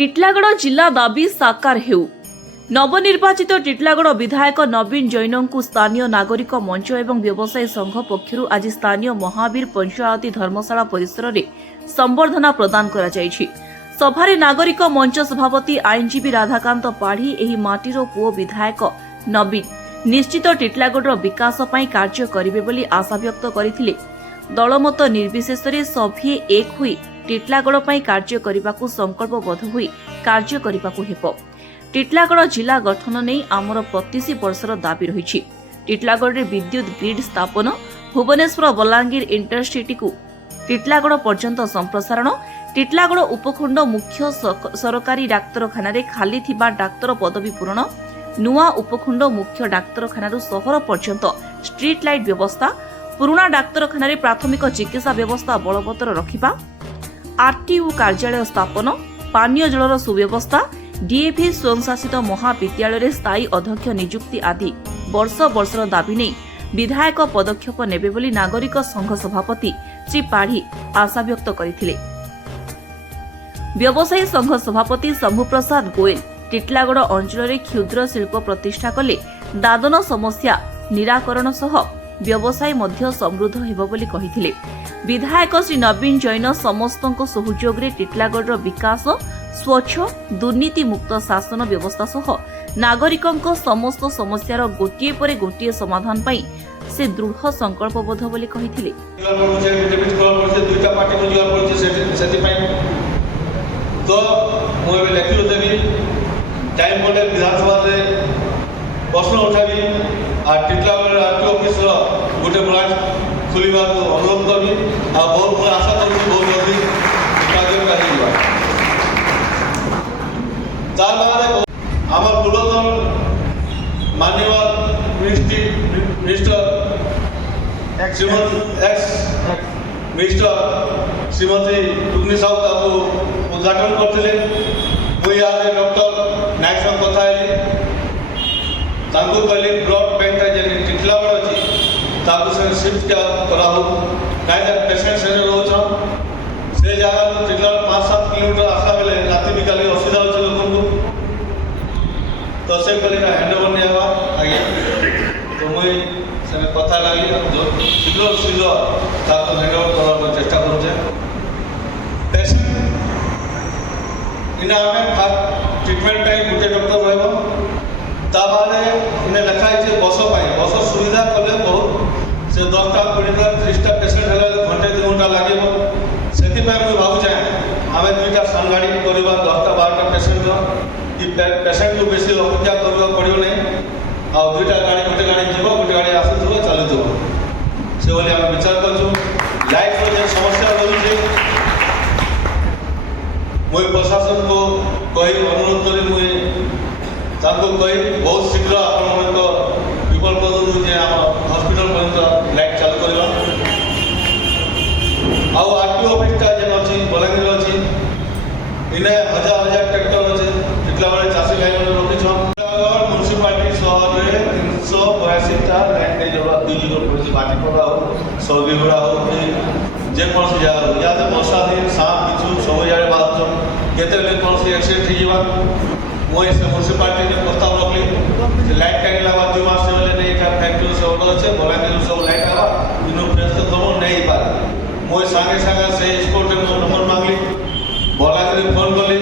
ଟିଟିଲାଗଡ଼ ଜିଲ୍ଲା ଦାବି ସାକାର ହେଉ। ନବନିର୍ବାଚିତ ଟିଟିଲାଗଡ଼ ବିଧାୟକ ନବୀନ ଜୈନଙ୍କୁ ସ୍ଥାନୀୟ ନାଗରିକ ମଞ୍ଚ ଏବଂ ବ୍ୟବସାୟୀ ସଂଘ ପକ୍ଷରୁ ଆଜି ସ୍ଥାନୀୟ ମହାବୀର ପଞ୍ଚାୟତୀ ଧର୍ମଶାଳା ପରିସରରେ ସମ୍ବର୍ଦ୍ଧନା ପ୍ରଦାନ କରାଯାଇଛି। ସଭାରେ ନାଗରିକ ମଞ୍ଚ ସଭାପତି ଆଇନଜୀବୀ ରାଧାକାନ୍ତ ପାଢ଼ୀ ଏହି ମାଟିର ପୁଅ ବିଧାୟକ ନବୀନ ନିଶ୍ଚିତ ଟିଟିଲାଗଡ଼ର ବିକାଶ ପାଇଁ କାର୍ଯ୍ୟ କରିବେ ବୋଲି ଆଶାବ୍ୟକ୍ତ କରିଥିଲେ। ଦଳମତ ନିର୍ବିଶେଷରେ ସଭିଏ ଏକ ହୋଇ ଟିଟିଲାଗଡ଼ ପାଇଁ କାର୍ଯ୍ୟ କରିବାକୁ ସଂକଳ୍ପବଦ୍ଧ ହୋଇ କାର୍ଯ୍ୟ କରିବାକୁ ହେବ। ଟିଟିଲାଗଡ଼ ଜିଲ୍ଲା ଗଠନ ନେଇ ଆମର 35 ବର୍ଷର ଦାବି ରହିଛି। ଟିଟିଲାଗଡ଼ରେ ବିଦ୍ୟୁତ ଗ୍ରିଡ୍ ସ୍ଥାପନ, ଭୁବନେଶ୍ୱର ବଲାଙ୍ଗୀର ଇଣ୍ଟରସିଟିକୁ ଟିଟିଲାଗଡ଼ ପର୍ଯ୍ୟନ୍ତ ସମ୍ପ୍ରସାରଣ, ଟିଟିଲାଗଡ଼ ଉପଖଣ୍ଡ ମୁଖ୍ୟ ସରକାରୀ ଡାକ୍ତରଖାନାରେ ଖାଲି ଥିବା ଡାକ୍ତର ପଦବୀ ପୂରଣ, ନୂଆ ଉପଖଣ୍ଡ ମୁଖ୍ୟ ଡାକ୍ତରଖାନାରୁ ସହର ପର୍ଯ୍ୟନ୍ତ ଷ୍ଟ୍ରିଟ୍ ଲାଇଟ୍ ବ୍ୟବସ୍ଥା, ପୁରୁଣା ଡାକ୍ତରଖାନାରେ ପ୍ରାଥମିକ ଚିକିତ୍ସା ବ୍ୟବସ୍ଥା ବଳବତ୍ତର ରଖିବା, ଆର୍ଟିଓ କାର୍ଯ୍ୟାଳୟ ସ୍ଥାପନ, ପାନୀୟ ଜଳର ସୁବ୍ୟବସ୍ଥା, ଡିଏଭି ସ୍ୱୟଂଶାସିତ ମହାବିଦ୍ୟାଳୟରେ ସ୍ଥାୟୀ ଅଧ୍ୟକ୍ଷ ନିଯୁକ୍ତି ଆଦି ବର୍ଷ ବର୍ଷର ଦାବି ନେଇ ବିଧାୟକ ପଦକ୍ଷେପ ନେବେ ବୋଲି ନାଗରିକ ସଂଘ ସଭାପତି ଶ୍ରୀ ପାଢ଼ୀ ଆଶାବ୍ୟକ୍ତ କରିଥିଲେ। ବ୍ୟବସାୟୀ ସଂଘ ସଭାପତି ଶମ୍ଭୁପ୍ରସାଦ ଗୋଏଲ ଟିଟିଲାଗଡ଼ ଅଞ୍ଚଳରେ କ୍ଷୁଦ୍ର ଶିଳ୍ପ ପ୍ରତିଷ୍ଠା କଲେ ଦାଦନ ସମସ୍ୟା ନିରାକରଣ ସହ ବ୍ୟବସାୟ ମଧ୍ୟ ସମୃଦ୍ଧ ହେବ ବୋଲି କହିଥିଲେ। ବିଧାୟକ ଶ୍ରୀ ନବୀନ ଜୈନ ସମସ୍ତଙ୍କ ସହଯୋଗରେ ଟିଟିଲାଗଡ଼ର ବିକାଶ, ସ୍ୱଚ୍ଛ ଦୁର୍ନୀତିମୁକ୍ତ ଶାସନ ବ୍ୟବସ୍ଥା ସହ ନାଗରିକଙ୍କ ସମସ୍ତ ସମସ୍ୟାର ଗୋଟିଏ ପରେ ଗୋଟିଏ ସମାଧାନ ପାଇଁ ସେ ଦୃଢ଼ ସଂକଳ୍ପବଦ୍ଧ ବୋଲି କହିଥିଲେ। प्रश्न उठाबी आ टिटिलागढ़ आरटीओ ऑफिस गोटे ब्रांच खोलवा अनुरोध करी आ बहुत बड़ा आशा करी बहुत जल्दी कार्य तार आम पूर्वतन माननीय मिनिस्टर मिनिस्टर श्रीमती टुकनी साहू उद्घाटन करते मुझे डॉक्टर नायक संग कथा तांको कहली ब्लड बैंक टिटिलागढ़ अच्छी से शिफ्ट क्या करा कहीं पेसेंट से रोच से जगह टिटिलागढ़ 5-7 किलोमीटर आसला बेले राति बिकाली असुविधा अच्छे लोक तो से कहली हैंड ओवर नहीं आवा आगे तो मुझे कथा लगी शीघ्र शीघ्र हैंड ओवर करवार चेष्टा करुचे पेसेंट इन आम ट्रिटमेंट गोटे डॉक्टर रहा ताबादे इन्हें लिखा है बस बस सुविधा कले बहुत से 10टा 20टा 30टा पेसेंट है घंटे 2 घंटा लगे से मुझे भावुचे आम 2टा सन गाड़ी करवा 10टा 12टा पेसेंट पेसेंट को बेसी अपेक्षा करवा पड़ो नहीं आ 2टा गाड़ी गोटे गाड़ी जीव गोटे गाड़ी आसुव चलुव से बोली आम विचार करूँ लाइट जो समस्या रोचे मुझे प्रशासन को कही अनुरोध करी मुझे कही बहुत शीघ्र आप विकल्प दूसरे आम हस्पिटाल पर्यंत लाइट चालू करवा आरटीओ ऑफिसटा जेन अच्छी बलांगीर अच्छी इन्हें 1000 ट्रैक्टर अच्छे टिटिलागढ़ चाषी भाई मैंने रखी म्यूनिसिपालिटी सहर में 382टा लाइट नहीं जब बिजली पड़े बाटीपड़ा हो सरगीगुड़ा हो जेकोसी जगह हो या वर्षा दिन सांप बिच्छू सब जगह बाहर केते कौन एक्सीडेंट हो मुझे से म्यूनिसिपालिटी ने प्रस्ताव रखली लाइट टाइम लगा 2 मास से नहीं फैक्ट्री से ऑर्डर अच्छे बलांगीर सब लाइट आवा इन व्यस्त तुम नहीं पार मुझे सागे सागे से स्पोर्ट नंबर मांगली बलांगीर फोन कली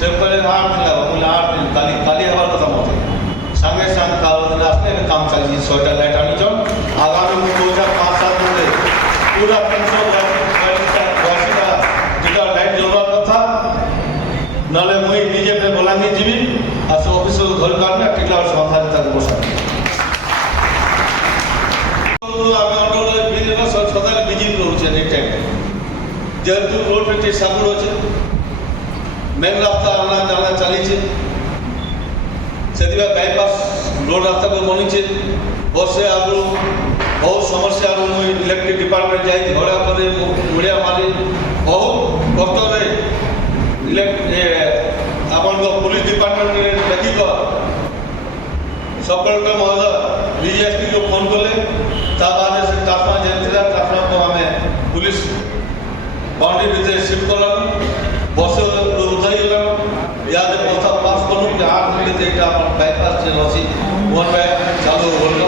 से कहले 8 दिन लगा बोले 8 दिन काली हमार कथा मत सागे सागे दिन आसने काम चलती 6टा लाइट आनी चल आगामी 2005-7 दिन पूरा 382टा लाइट जलवार कथा ना मुझे निजे बलांगीर जीवी आज ऑफिस घर काटना टिटिलागढ़ समाधान तक बसा सदा बिजी रोचे एनी टाइम जेहेतु रोड पे सागुर अच्छे मेन रास्ता आना जाना चली से बाईपास रोड रास्ता को बनी वर्षे आगु बहुत समस्या मुझे इलेक्ट्रिक डिपार्टमेंट जाए झगड़ा कर मुड़िया मारी बहुत कष्ट अपन पुलिस डिपार्टमेंट देखिक सब कलेक्टर महोदय डीएसपी को फोन कले बाद से ट्रांसफर जाता ट्रांसफर को आम पुलिस बाउंड्री भितर शिफ्ट कल बस उठाई गल जे अछि वन में चालू होल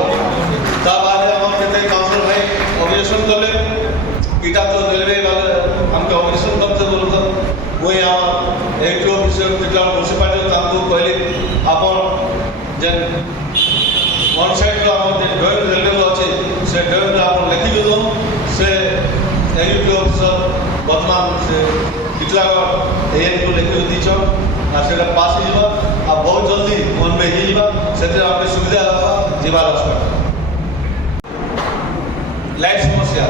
ता बाद हमर जते काउंसिल भाई ऑब्जेक्शन करले इटा तो रेलवे वाले हमके ऑब्जेक्शन करते बोल वो यहाँ एक जो विषय टिटलागढ़ म्युनिसिपालिटी तांको कहले अपन जे वन साइड रो हमर जे ड्राइंग रेलवे अछि से ड्राइंग अपन लिखि दो से एक जो ऑफिसर वर्तमान से टिटलागढ़ एन को लिखि दिछो आ सेटा पास ही जबा आ बहुत जल्दी वन में ही जबा सेते आपके सुविधा होबा जीवा रास्ता लाइट समस्या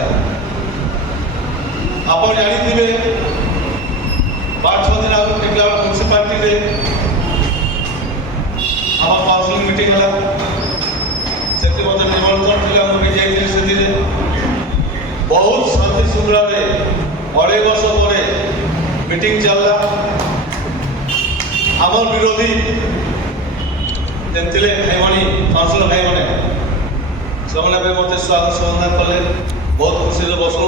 आप जानी 5-6 दिन आगे टिटलागढ़ म्युनिसिपालिटी रे आम काउंसिल मीटिंग होला से निमंत्रण थिला मुझे जाइए से बहुत शांति श्रृंखला रे 2.5 वर्ष पर मीटिंग चलला आमर विरोधी जेनतिले भाईमणी काउंसिलर भाईमणे ସେମାନେ ଏବେ ମୋତେ ସ୍ୱାଗତ ସମ୍ମାନ କଲେ ବହୁତ ଖୁସିରେ ବସୁ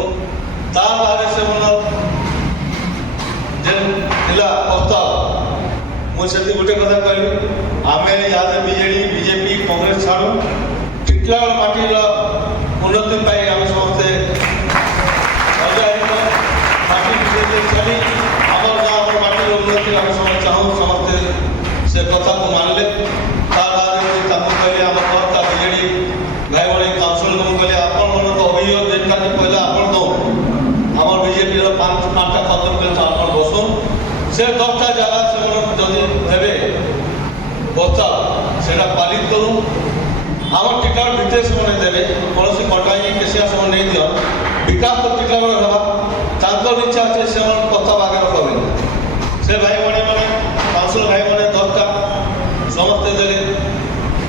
ତା ବାହାରେ ସେମାନେ ଯେନ୍ ଥିଲା ପ୍ରସ୍ତାବ ମୁଁ ସେଠି ଗୋଟେ କଥା କହିଲି ଆମେ ଇହାଦେ ବିଜେପି କଂଗ୍ରେସ ଛାଡ଼ୁ ଟିଟଲାଗଡ଼ ମାଟିର ଉନ୍ନତି ପାଇଁ ଆମେ ସମସ୍ତେ ମାଟି ବିଜେପି ଛାଡ଼ି ଆମର ଗାଁର ମାଟିର ଉନ୍ନତି ଆମେ ସମସ୍ତେ ଚାହୁଁ ସମସ୍ତେ ସେ କଥାକୁ ମାନିଲେ ତା ବାହାରେ ତାଙ୍କୁ କହିଲେ ଆମ କର୍ତ୍ତା ବିଜେଡ଼ି भाई बड़े काउंसिल को कहले अपन मन तो अभियोग जेनका के पहले अपन दो हमर बीजेपी रो 5-5टा खत्म कर तो अपन बसो से 10टा जगह से मन जदी देबे बता सेटा पालित करू हमर टिकट भितर से मन देबे कोनोसी कटाई केसिया से नहीं दियो विकास तो टिकट रहबा तांकर इच्छा আছে से मन कथा बागर करबे से भाई बड़े माने काउंसिल भाई बड़े 10टा समस्त देले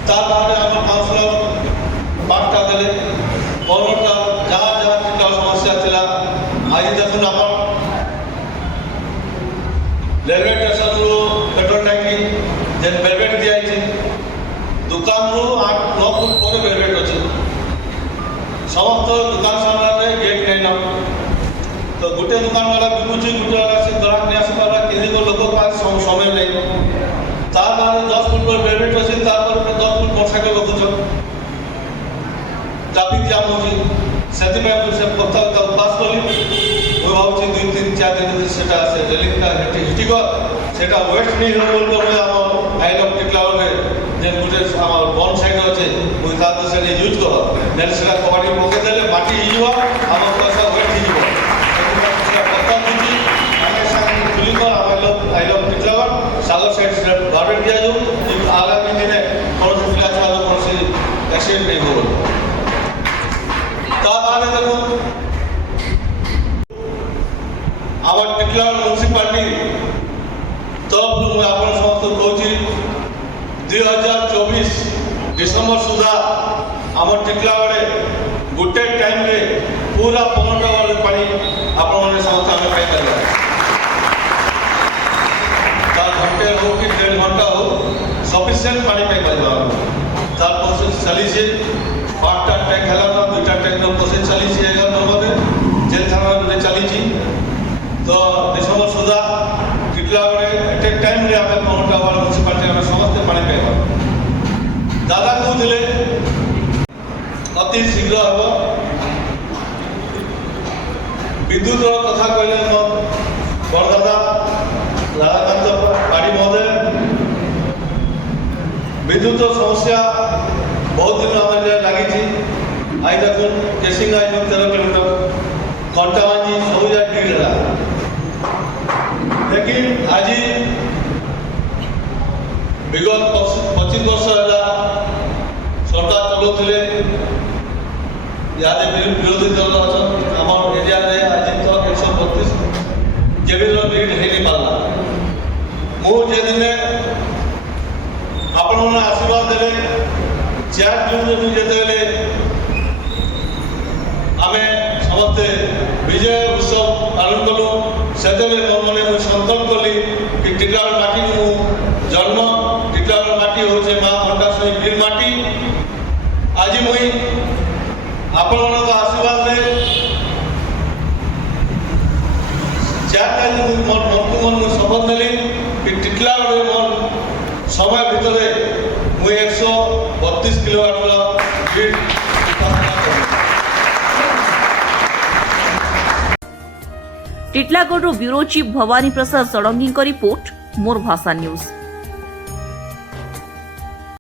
तार बाद हमर काउंसिलर 5टा देले 15टा जहाँ जहाँ टिटलागढ़ समस्या थिला आज देखुन अपन रेलवे स्टेशन रो पेट्रोल टैंकी जेन बेलवेट दिया छी दुकान रो 8-9 फुट पर बेलवेट अछि समस्त दुकान सामने गेट नहीं ना तो गोटे दुकान वाला बिकुची गोटे वाला से ग्राहक नहीं आसी पारा किसी को लोगों पास समय नहीं तार बाद 10 फुट पर बेलवेट अछि तार पर 10 फुट मोटरसाइकिल रखुछ ट्रैफिक जाम होची सेति में से पत्ता का पास करली वो भावची 2-3-4 दिन सेटा से रेलिंग का हिटिक सेटा वेस्ट नहीं हो बोल को हम आई लव टिटलागढ़ में जे गुटे हमर वन साइड अछि ओइ साथ से यूज करो नेल सेटा कबाड़ी पके देले माटी हिजवा हमर पैसा वेस्ट हिजवा सेटा पत्ता दिजी आगे संग खुली को I love Titlagarh Sagar side से गार्डन दिया जो आगामी दिन कौन से पिला चाहो कौन से एक्सीडेंट नहीं हो देखो आम टिटलागढ़ म्युनिसिपालिटी तरफ मुझे आप समस्त कहूँ 2024 डिसेम्बर सुधा आम टिटलागढ़ गोटे टाइम रे पूरा 15टा वाले पानी आपण समस्त आम पाइपर घंटे हो कि 1.5 घंटा हो सफिशिएंट पानी पाइपर तार प्रोसेस चली से 5टा टैंक है 2टा टैंक प्रोसेस चली 11 नंबर में जेल थाना में चली तो डिसेम्बर सुधा टिटलागढ़ एट ए टाइम रे आमे 15टा वार्ड म्युनिसिपालिटी में समस्त पानी पाइबा दादा को दिले अति शीघ्र हबो विद्युत कथा कहले मो बड़दादा राधाकांत पाड़ी महोदय विद्युत समस्या बहुत दिन हमारे लगी थी आई देखो केसिंगा 13 किलोमीटर कंटावानी सब जा गिर रहा लेकिन आज विगत 25 वर्ष है सरकार चलाते याद विरोधी दल आम एरिया आज तो 132 जेबीर ग्रिड हो नहीं पाला मुझे दिन आपण आशीर्वाद देले 4 जून जिते आम समस्ते विजय उत्सव पालन कलु से मन में संकल्प कली कि टिटलागढ़ माटी मु जन्म टिटलागढ़ माटी हूँ माँ फंटाश्री ग्रीन माटी आज मुई आपण आशीर्वाद रे 4 तारीख मन को मन शपथ नेली कि टिटलागढ़ मन समय भितर मुझे ଟିଟଲାଗଡ଼ରୁ ବ୍ୟୁରୋ ଚିଫ୍ ଭବାନୀ ପ୍ରସାଦ ଷଡ଼ଙ୍ଗୀଙ୍କ ରିପୋର୍ଟ ମୋର୍ ଭାଷା ନ୍ୟୁଜ୍।